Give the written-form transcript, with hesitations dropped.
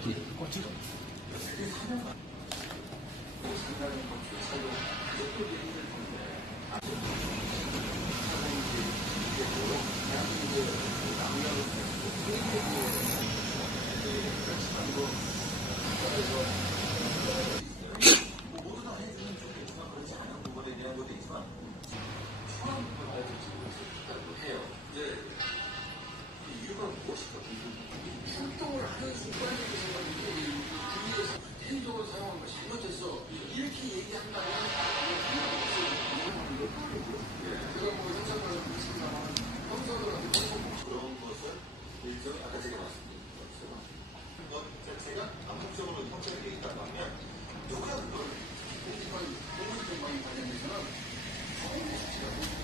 이렇게 꽂히죠. 출동을 하는 순간에 개인적으로 사용한 거 잘못했어 이렇게 얘기한다면 제가 뭐 형사과를 했습니다만 형사들한테 그런 것을 일종의 아까 제가 말씀드린 것 자체가 암묵적으로 형사에 되어 있다고 하면 누가 그걸 공무집행방해 관련해서는 처음 자체가